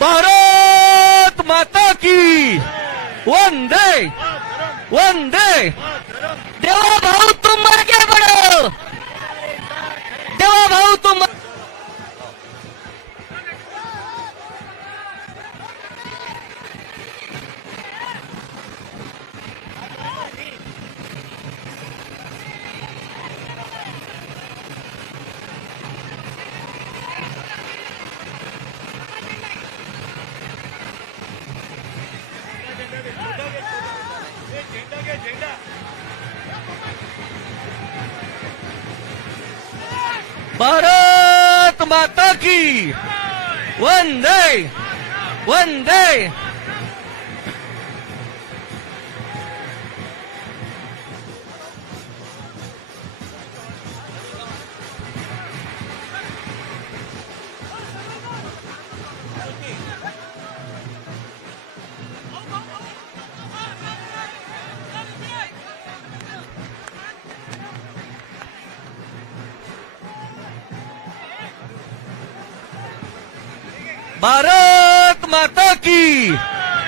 भारत माता की वंदे वंदे। देवा भाऊ तुम आगे बढ़ो, देवा भाऊ तुम। भारत माता की वंदे वंदे। भारत माता की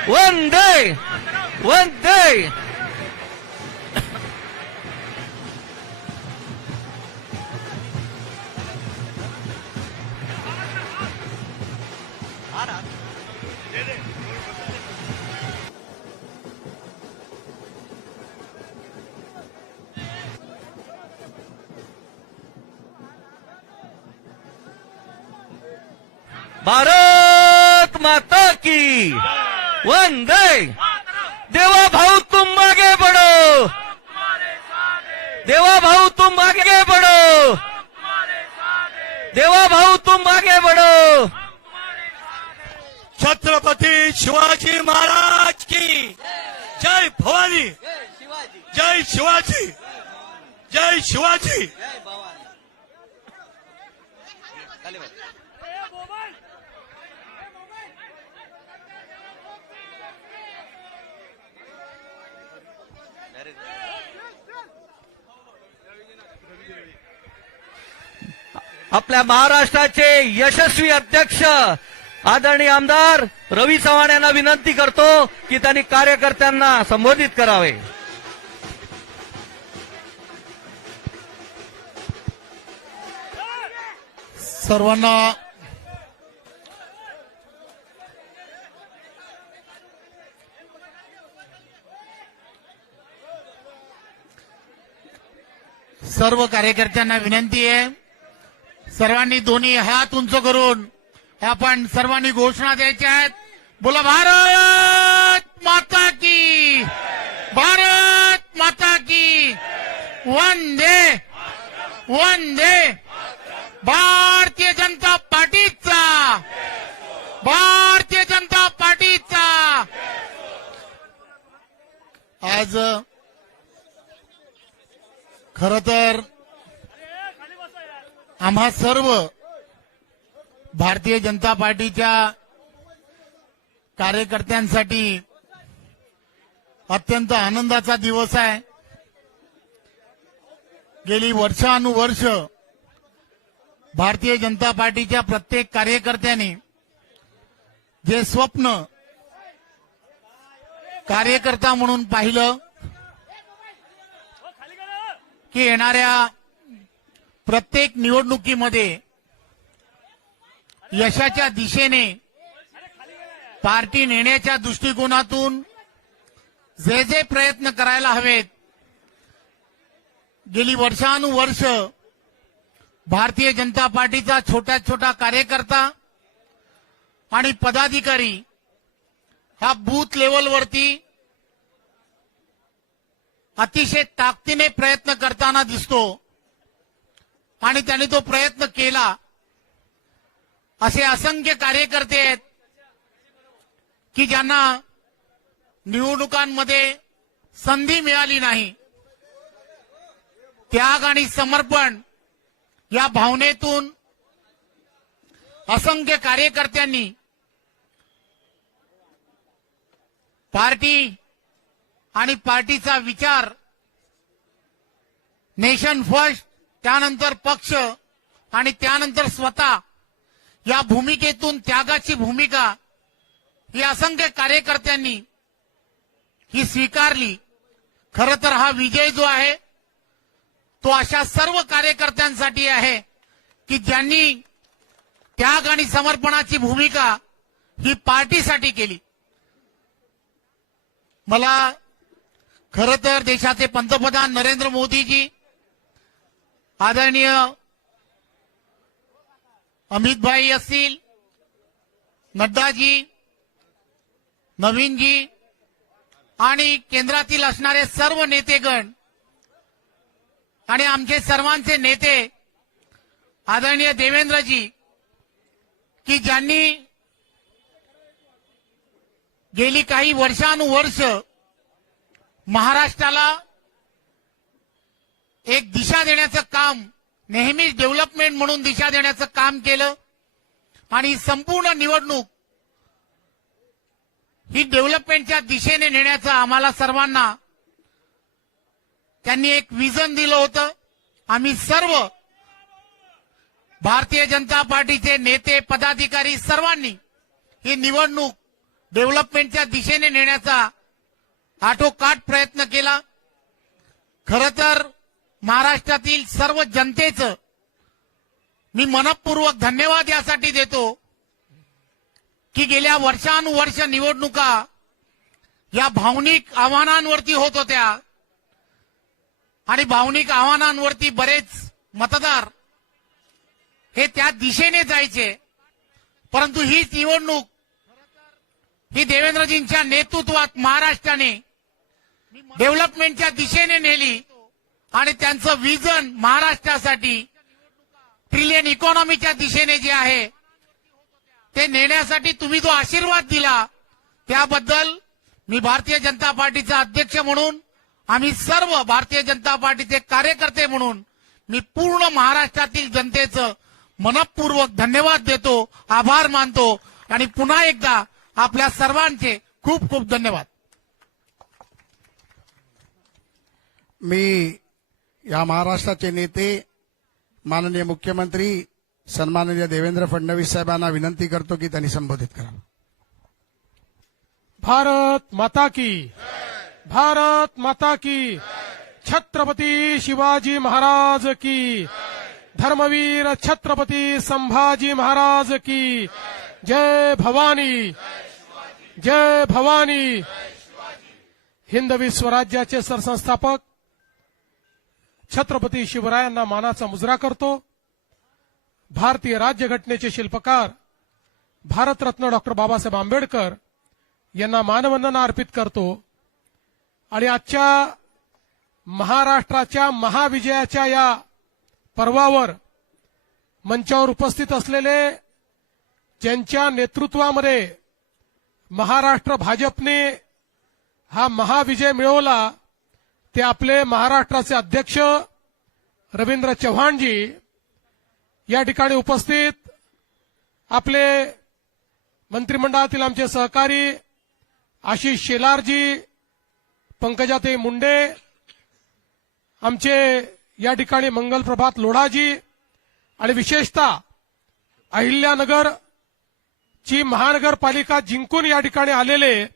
वंदे वंदे। भारत माता की वंदे। देवा भाऊ तुम आगे बढ़ो, देवा भाऊ तुम आगे बढ़ो, देवा भाऊ तुम आगे बढ़ो। छत्रपती शिवाजी महाराज की जय भवानी, जय शिवाजी, जय शिवाजी। आपल्या महाराष्ट्राचे यशस्वी अध्यक्ष आदरणीय आमदार रवी चव्हाण यांना विनंती करतो की त्यांनी कार्यकर्त्यांना संबोधित करावे। सर्वांना सर्व कार्यकर्त्यांना विनंती आहे, सर्वांनी दोन्ही हात उंच करून आपण सर्वांनी घोषणा द्यायच्या आहेत। बोला भारत माता की, भारत माता की वंदे वंदे। भारतीय जनता पार्टीचा, भारतीय जनता पार्टीचा आज खरं तर आम्हा सर्व भारतीय जनता पार्टीच्या कार्यकर्त्यांसाठी अत्यंत आनंदाचा दिवस आहे। गेली वर्षानुवर्ष भारतीय जनता पार्टीच्या प्रत्येक कार्यकर्त्यांनी जे स्वप्न कार्यकर्ता म्हणून पाहिलं की येणाऱ्या प्रत्येक निवडणुकीमध्ये यशाच्या दिशेने पार्टी नेण्याच्या दृष्टिकोनातून जे जे प्रयत्न करायला हवेत, गेली वर्षानुवर्ष भारतीय जनता पार्टीचा छोटा छोटा कार्यकर्ता आणि पदाधिकारी हा बूथ लेवलवरती अतिशय ताकदीने प्रयत्न करताना दिसतो आणि त्यांनी तो प्रयत्न केला। असे असंख्य कार्यकर्ते आहेत की ज्यांना निवडणुकांमध्ये संधी मिळाली नाही। त्याग आणि समर्पण या भावनेतून असंख्य कार्यकर्त्यांनी पार्टी आणि पार्टीचा विचार, नेशन फर्स्ट, त्यानंतर पक्ष आणि त्यानंतर स्वतः या भूमिकेतून त्यागाची भूमिका ही असंख्य कार्यकर्त्यांनी ही स्वीकारली. खरं तर हा विजय जो आहे तो अशा सर्व कार्यकर्त्यांसाठी आहे की ज्यांनी त्याग आणि समर्पणाची भूमिका ही पार्टीसाठी केली. मला खरं तर देशाचे पंतप्रधान नरेंद्र मोदीजी, आदरणीय अमित भाई असतील, नड्डाजी, नवीनजी आणि केंद्रातील असणारे सर्व नेतेगण आणि आमचे सर्वांचे नेते आदरणीय देवेंद्रजी, की ज्यांनी गेली काही वर्षानुवर्ष महाराष्ट्राला एक दिशा देण्याचं काम, नेहमीच डेव्हलपमेंट म्हणून दिशा देण्याचं काम केलं आणि संपूर्ण निवडणूक ही डेव्हलपमेंटच्या दिशेने नेण्याचं आम्हाला सर्वांना त्यांनी एक विजन दिलं होतं. आम्ही सर्व भारतीय जनता पार्टीचे नेते, पदाधिकारी सर्वांनी ही निवडणूक डेव्हलपमेंटच्या दिशेने नेण्याचा आटोकाट प्रयत्न केला. खरं तर महाराष्ट्रातील सर्व जनतेचं मी मनपूर्वक धन्यवाद यासाठी देतो की गेल्या वर्षानुवर्ष निवडणुका या भावनिक आव्हानांवरती होत होत्या आणि भावनिक आव्हानांवरती बरेच मतदार हे त्या दिशेने जायचे, परंतु ही निवडणूक ही देवेंद्रजींच्या नेतृत्वात महाराष्ट्राने डेव्हलपमेंटच्या दिशेने नेली आणि त्यांचं विजन महाराष्ट्रासाठी ट्रिलियन इकॉनॉमीच्या दिशेने जे आहे ते नेण्यासाठी तुम्ही जो आशीर्वाद दिला त्याबद्दल मी भारतीय जनता पार्टीचा अध्यक्ष म्हणून, आम्ही सर्व भारतीय जनता पार्टीचे कार्यकर्ते म्हणून मी पूर्ण महाराष्ट्रातील जनतेचं मनपूर्वक धन्यवाद देतो, आभार मानतो आणि पुन्हा एकदा आपल्या सर्वांचे खूप खूप धन्यवाद. मी या महाराष्ट्राचे नेते माननीय मुख्यमंत्री सन्माननीय देवेंद्र फडणवीस साहेबांना विनंती करतो की त्यांनी संबोधित करावं. भारत माता की, भारत माता की, छत्रपती शिवाजी महाराज की, धर्मवीर छत्रपती संभाजी महाराज की, जय भवानी, जय भवानी. हिंदवी स्वराज्याचे सरसंस्थापक छत्रपती शिवरायांना मानाचा मुजरा करतो. भारतीय राज्यघटनेचे शिल्पकार भारतरत्न डॉक्टर बाबासाहेब आंबेडकर यांना मानवंदना अर्पित करतो आणि आजच्या महाराष्ट्राच्या महाविजयाच्या या पर्वावर मंचावर उपस्थित असलेले, ज्यांच्या नेतृत्वामध्ये महाराष्ट्र भाजपने हा महाविजय मिळवला, ते आपले महाराष्ट्राचे अध्यक्ष रवींद्र चव्हाणजी, या ठिकाणी उपस्थित आपले मंत्रिमंडळातील आमचे सहकारी आशिष शेलारजी, पंकजाताई मुंडे, आमचे या ठिकाणी मंगलप्रभात लोढाजी आणि विशेषतः अहिल्यानगरची महानगरपालिका जिंकून या ठिकाणी आलेले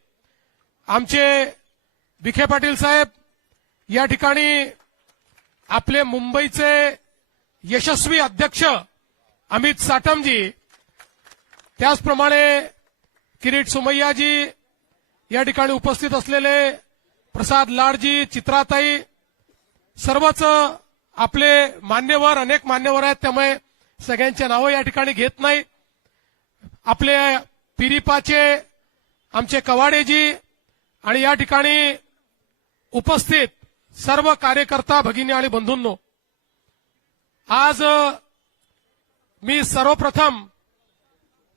आमचे विखे पाटील साहेब, या ठिकाणी आपले मुंबईचे यशस्वी अध्यक्ष अमित साटमजी, त्याचप्रमाणे किरीट सोमय्याजी, या ठिकाणी उपस्थित असलेले प्रसाद लाडजी, चित्राताई, सर्वच आपले मान्यवर, अनेक मान्यवर आहेत, त्यामुळे सगळ्यांचे नावं या ठिकाणी घेत नाही. आपले पिरिपाचे आमचे कवाडेजी आणि या ठिकाणी उपस्थित सर्व कार्यकर्ता भगिनी आणि बंधूंनो, आज मी सर्वप्रथम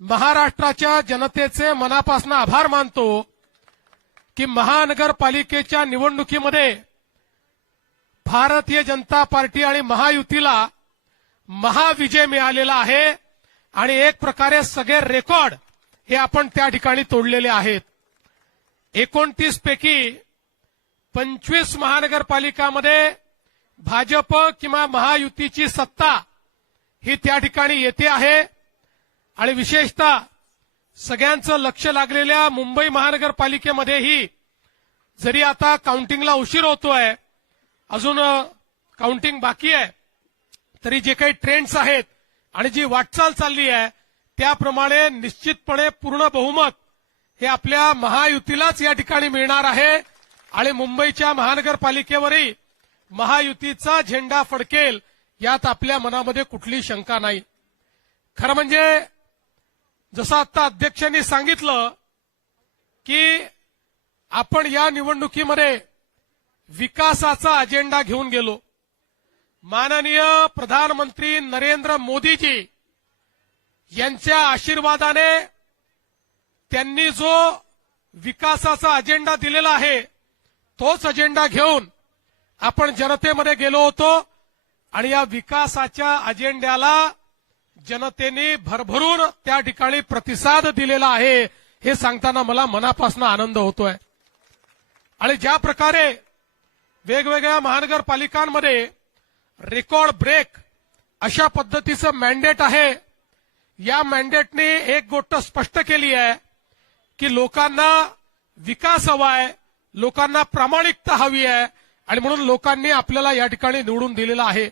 महाराष्ट्राच्या जनतेचे मनापासून आभार मानतो की महानगरपालिकेच्या निवडणुकीमध्ये भारतीय जनता पार्टी आणि महायुतीला महाविजय मिळालेला आहे आणि एक प्रकारे सगळे रेकॉर्ड हे आपण त्या ठिकाणी तोडलेले आहेत. 29 पैकी 25 महानगरपालिकामध्ये भाजप किंवा महायुतीची सत्ता ही त्या ठिकाणी येते आहे आणि विशेषतः सगळ्यांचं लक्ष लागलेल्या मुंबई महानगरपालिकेमध्येही जरी आता काउंटिंगला उशीर होतोय, अजून काउंटिंग बाकी आहे, तरी जे काही ट्रेंड्स आहेत आणि जी वाटचाल चालली आहे त्याप्रमाणे निश्चितपणे पूर्ण बहुमत हे आपल्या महायुतीलाच या ठिकाणी मिळणार आहे आणि मुंबईच्या महानगरपालिकेवरही महायुतीचा झेंडा फडकेल यात आपल्या मनामध्ये कुठली शंका नाही. खरं म्हणजे जसं आता अध्यक्षांनी सांगितलं की आपण या निवडणुकीमध्ये विकासाचा अजेंडा घेऊन गेलो. माननीय प्रधानमंत्री नरेंद्र मोदीजी यांच्या आशीर्वादाने त्यांनी जो विकासाचा अजेंडा दिलेला आहे तोच अजेंडा घेऊन आपण जनतेमध्ये गेलो होतो आणि या विकासाच्या अजेंड्याला जनतेने भरभरून त्या ठिकाणी प्रतिसाद दिलेला आहे हे सांगताना मला मनापासून आनंद होतोय. आणि ज्या प्रकारे वेगवेगळ्या महानगरपालिकांमध्ये रेकॉर्ड ब्रेक अशा पद्धतीचं मॅन्डेट आहे, या मॅन्डेटने एक गोष्ट स्पष्ट केली आहे की लोकांना विकास हवा आहे, लोकांना प्रामाणिकता हवी आहे आणि म्हणून लोकांनी आपल्याला या ठिकाणी निवडून दिलेला आहे.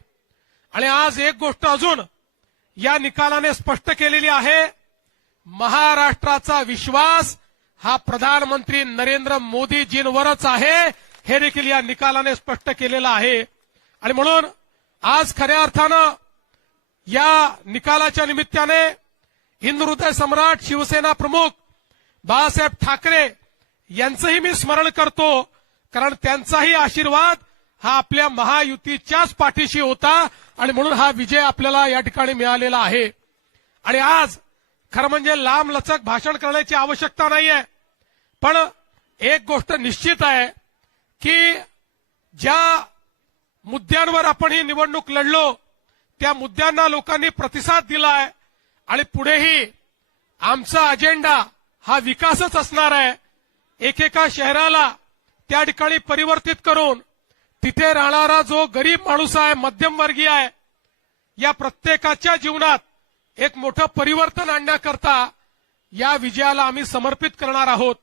आणि आज एक गोष्ट अजून या निकालाने स्पष्ट केलेली आहे, महाराष्ट्राचा विश्वास हा प्रधानमंत्री नरेंद्र मोदीजींवरच आहे हे देखील या निकालाने स्पष्ट केलेलं आहे. आणि म्हणून आज खऱ्या अर्थानं या निकालाच्या निमित्ताने हिंदू हृदय सम्राट शिवसेना प्रमुख बाळासाहेब ठाकरे यांचंही मी स्मरण करतो, कारण त्यांचाही आशीर्वाद हा आपल्या महायुतीच्याच पाठीशी होता आणि म्हणून हा विजय आपल्याला या ठिकाणी मिळालेला आहे. आणि आज खरं म्हणजे लांब लचक भाषण करण्याची आवश्यकता नाहीये, पण एक गोष्ट निश्चित आहे की ज्या मुद्द्यांवर आपण ही निवडणूक लढलो त्या मुद्द्यांना लोकांनी प्रतिसाद दिलाय आणि पुढेही आमचा अजेंडा हा विकासच असणार आहे. एकेका शहराला त्या ठिकाणी परिवर्तित करून तिथे राहणारा जो गरीब माणूस आहे, मध्यमवर्गीय आहे, या प्रत्येकाच्या जीवनात एक मोठं परिवर्तन आणण्याकरता या विजयाला आम्ही समर्पित करणार आहोत.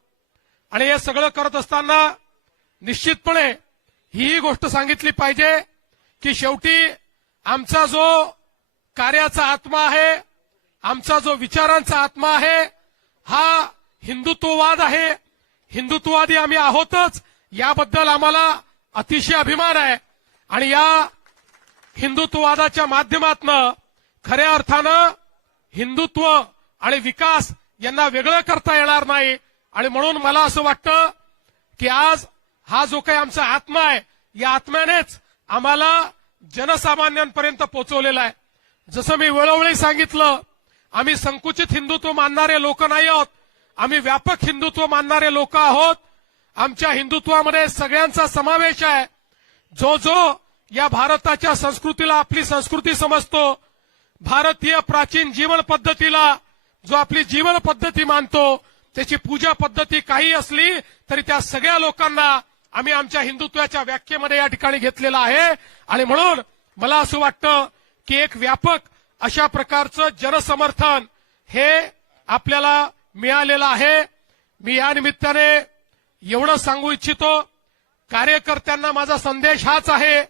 आणि हे सगळं करत असताना निश्चितपणे ही गोष्ट सांगितली पाहिजे की शेवटी आमचा जो कार्याचा आत्मा आहे, आमचा जो विचारांचा आत्मा आहे, हा हिंदुत्ववाद आहे. हिंदुत्ववादी आम्ही आहोतच, याबद्दल आम्हाला अतिशय अभिमान आहे. आणि या हिंदुत्ववादाच्या माध्यमातून खऱ्या अर्थानं हिंदुत्व आणि विकास यांना वेगळं करता येणार नाही. आणि म्हणून मला असं वाटतं की आज हा जो काही आमचा आत्मा आहे, या आत्म्यानेच आम्हाला जनसामान्यांपर्यंत पोहोचवलेला आहे. जसं मी वेळोवेळी सांगितलं, आम्ही संकुचित हिंदुत्व मानणारे लोक नाही आहोत, आम्ही व्यापक हिंदुत्व मानणारे लोक आहोत. आमच्या हिंदुत्वामध्ये सगळ्यांचा समावेश आहे. जो जो या भारताच्या संस्कृतीला आपली संस्कृती समजतो, भारतीय प्राचीन जीवन पद्धतीला जो आपली जीवन पद्धती मानतो, त्याची पूजा पद्धती काही असली तरी त्या सगळ्या लोकांना आम्ही आमच्या हिंदुत्वाच्या व्याख्येमध्ये या ठिकाणी घेतलेला आहे. आणि म्हणून मला असं वाटतं की एक व्यापक अशा प्रकारचं जनसमर्थन हे आपल्याला मिळालेलं आहे. मी या निमित्ताने एवढं सांगू इच्छितो, कार्यकर्त्यांना माझा संदेश हाच आहे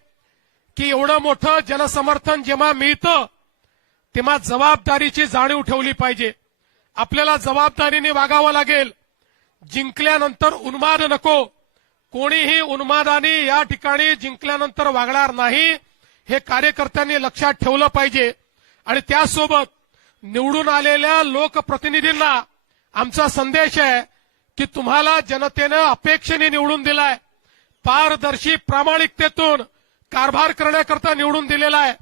की एवढं मोठं जनसमर्थन जेव्हा मिळतं तेव्हा जबाबदारीची जाणीव ठेवली पाहिजे. आपल्याला जबाबदारीने वागावं लागेल. जिंकल्यानंतर उन्माद नको. कोणीही उन्मादाने या ठिकाणी जिंकल्यानंतर वागणार नाही, हे कार्यकर्त्यांनी लक्षात ठेवलं पाहिजे. आणि त्यासोबत निवडून आलेल्या लोकप्रतिनिधींना आमचा संदेश आहे की तुम्हाला जनतेनं अपेक्षेने निवडून दिलाय, पारदर्शी प्रामाणिकतेतून कारभार करण्याकरता निवडून दिलेला आहे.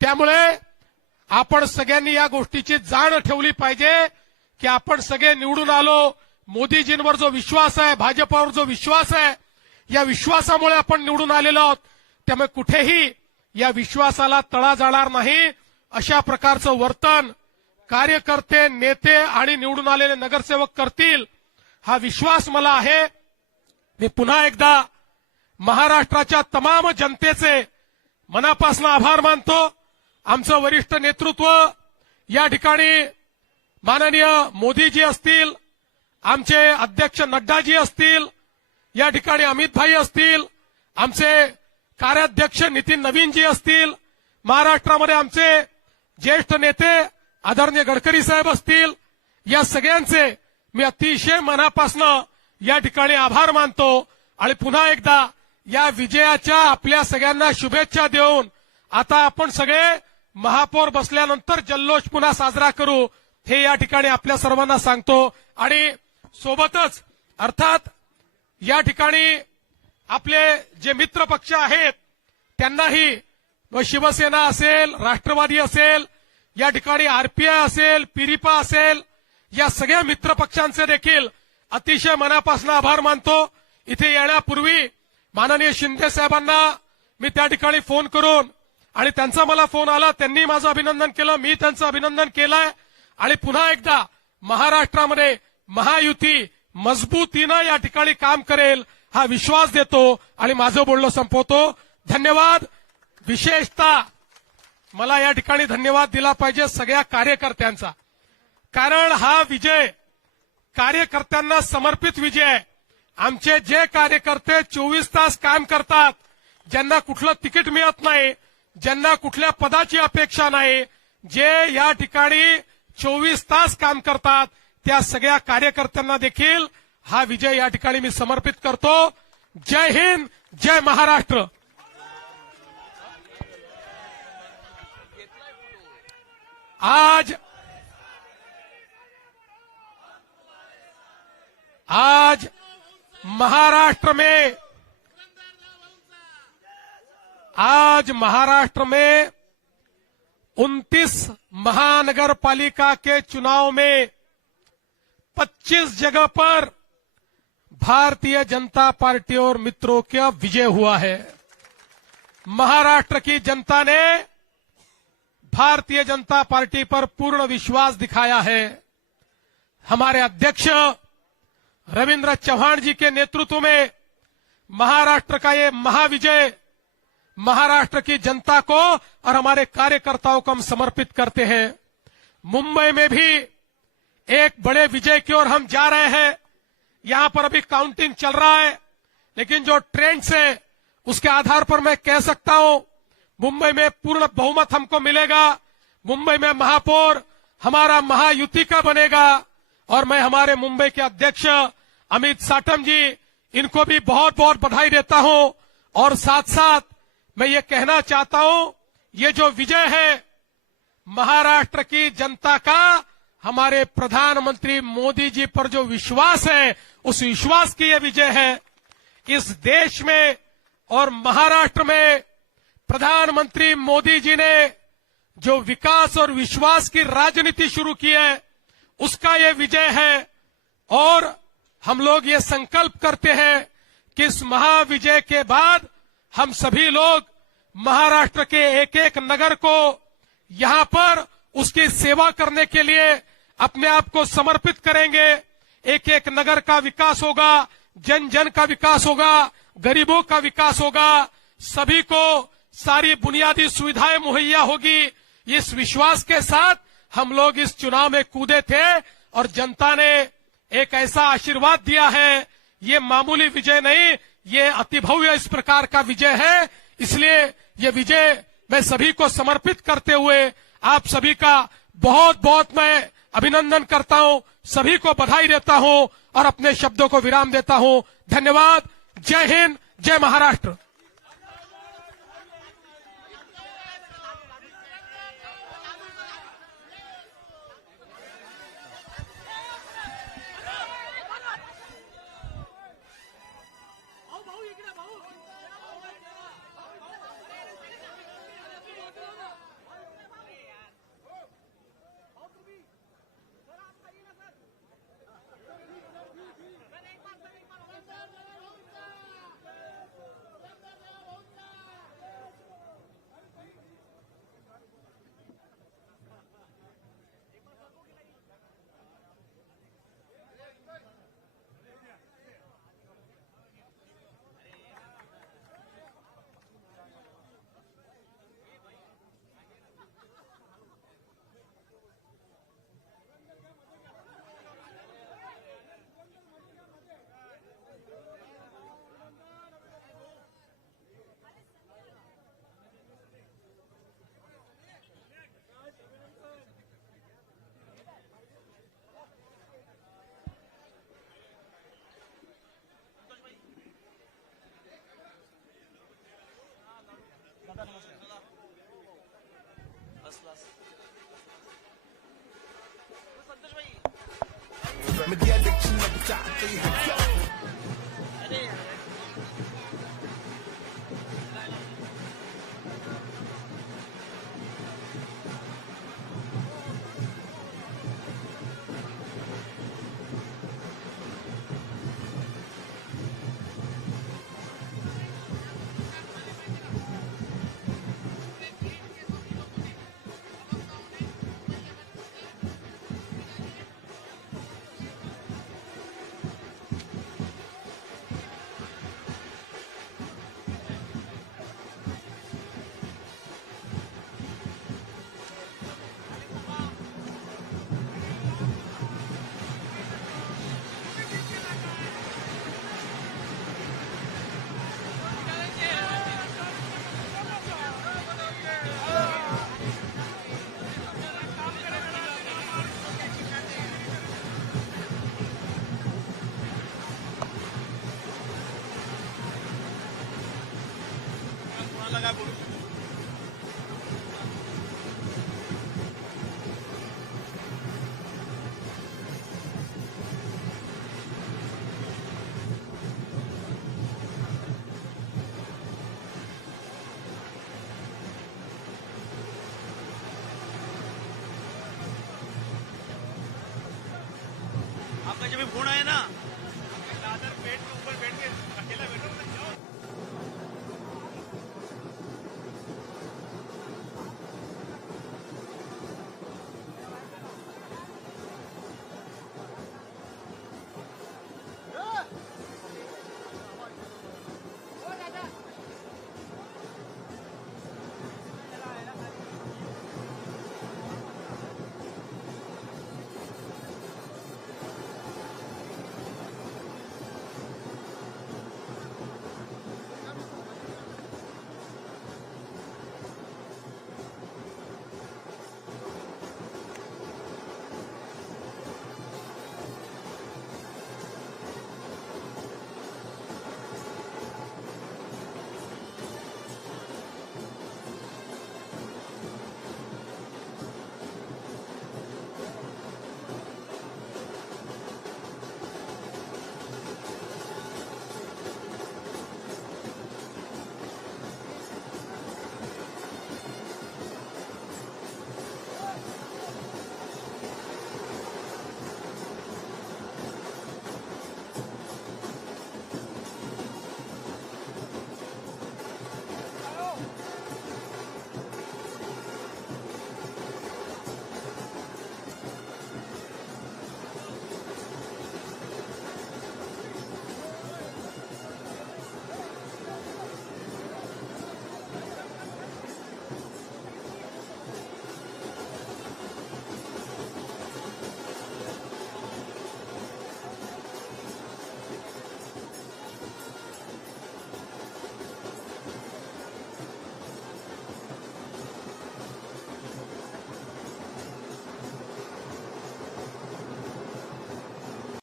त्यामुळे आपण सगळ्यांनी या गोष्टीची जाण ठेवली पाहिजे की आपण सगळे निवडून आलो. मोदीजींवर जो विश्वास आहे, भाजपावर जो विश्वास आहे, या विश्वासामुळे आपण निवडून आलेलो आहोत. त्यामुळे कुठेही या विश्वासाला तडा जाणार नाही अशा प्रकारचं वर्तन कार्यकर्ते, नेते आणि निवडून आलेले नगरसेवक करतील, हा विश्वास मला आहे. मी पुन्हा एकदा महाराष्ट्राच्या तमाम जनतेचे मनापासून आभार मानतो. आमचं वरिष्ठ नेतृत्व या ठिकाणी माननीय मोदीजी असतील, आमचे अध्यक्ष नड्डाजी असतील, या ठिकाणी अमित भाई असतील, आमचे कार्याध्यक्ष नितीन नवीनजी असतील, महाराष्ट्रामध्ये आमचे ज्येष्ठ नेते आदरणीय गडकरी साहेब असतील, या सगळ्यांचे मी अतिशय मनापासून या ठिकाणी आभार मानतो आणि पुन्हा एकदा या विजयाच्या आपल्या सगळ्यांना शुभेच्छा देऊन आता आपण सगळे महापौर बसल्यानंतर जल्लोष पुन्हा साजरा करू हे या ठिकाणी आपल्या सर्वांना सांगतो। आणि सोबतच अर्थात या ठिकाणी आपले जे मित्र पक्ष आहेत त्यांनाही शिवसेना असेल, राष्ट्रवादी असेल, या ठिकाणी आरपीआय असेल, पिरिपा असेल, या सगळ्या मित्र पक्षांचे देखील अतिशय मनापासून आभार मानतो। इथे येण्यापूर्वी माननीय शिंदे साहेबांना मी त्या ठिकाणी फोन करून आणि त्यांचा मला फोन आला, त्यांनी माझं अभिनंदन केलं, मी त्यांचं अभिनंदन केलंय आणि पुन्हा एकदा महाराष्ट्रामध्ये महायुती मजबूतीनं या ठिकाणी काम करेल हा विश्वास देतो आणि माझं बोलणं संपवतो। धन्यवाद। विशेषतः मला या ठिकाणी धन्यवाद दिला पाहिजे सगळ्या कार्यकर्त्यांचा, कारण हा विजय कार्यकर्त्यांना समर्पित विजय आहे। आमचे जे कार्यकर्ते 24 तास काम करतात, ज्यांना कुठलं तिकीट मिळत नाही, ज्यांना कुठल्या पदाची अपेक्षा नाही, जे या ठिकाणी 24 तास काम करतात, त्या सगळ्या कार्यकर्त्यांना देखील हा विजय या ठिकाणी मी समर्पित करतो। जय हिंद, जय महाराष्ट्र। आज महाराष्ट्र में 29 महानगरपालिका के चुनाव में 25 जगह पर भारतीय जनता पार्टी और मित्रों का विजय हुआ है। महाराष्ट्र की जनता ने भारतीय जनता पार्टी पर पूर्ण विश्वास दिखाया है। हमारे अध्यक्ष रविंद्र चौहान जी के नेतृत्व में महाराष्ट्र का ये महाविजय महाराष्ट्र की जनता को और हमारे कार्यकर्ताओं को हम समर्पित करते हैं। मुंबई में भी एक बड़े विजय की ओर हम जा रहे हैं। यहां पर अभी काउंटिंग चल रहा है, लेकिन जो ट्रेंड्स है उसके आधार पर मैं कह सकता हूं मुंबई में पूर्ण बहुमत हमको मिलेगा। मुंबई में महापौर हमारा महायुति का बनेगा और मैं हमारे मुंबई के अध्यक्ष अमित साटम जी, इनको भी बहुत बहुत बधाई देता हूं। और साथ साथ मैं ये कहना चाहता हूं, ये जो विजय है महाराष्ट्र की जनता का हमारे प्रधानमंत्री मोदी जी पर जो विश्वास है, उस विश्वास की ये विजय है। इस देश में और महाराष्ट्र में प्रधानमंत्री मोदी जी ने जो विकास और विश्वास की राजनीति शुरू की है, उसका ये विजय है। और हम लोग ये संकल्प करते हैं कि इस महाविजय के बाद हम सभी लोग महाराष्ट्र के एक एक नगर को यहां पर उसकी सेवा करने के लिए अपने आप को समर्पित करेंगे। एक एक नगर का विकास होगा, जन जन का विकास होगा, गरीबों का विकास होगा, सभी को सारी बुनियादी सुविधाएं मुहैया होगी। इस विश्वास के साथ हम लोग इस चुनाव में कूदे थे और जनता ने एक ऐसा आशीर्वाद दिया है। ये मामूली विजय नहीं, ये अतिभव्य इस प्रकार का विजय है। इसलिए ये विजय मैं सभी को समर्पित करते हुए आप सभी का बहुत बहुत मैं अभिनंदन करता हूं, सभी को बधाई देता हूं और अपने शब्दों को विराम देता हूं। धन्यवाद। जय हिंद, जय Maharashtra. media addiction of the top 3 have yo. आपका जब भी फोन आया ना दादर पेट के ऊपर बैठ के अकेला बैठो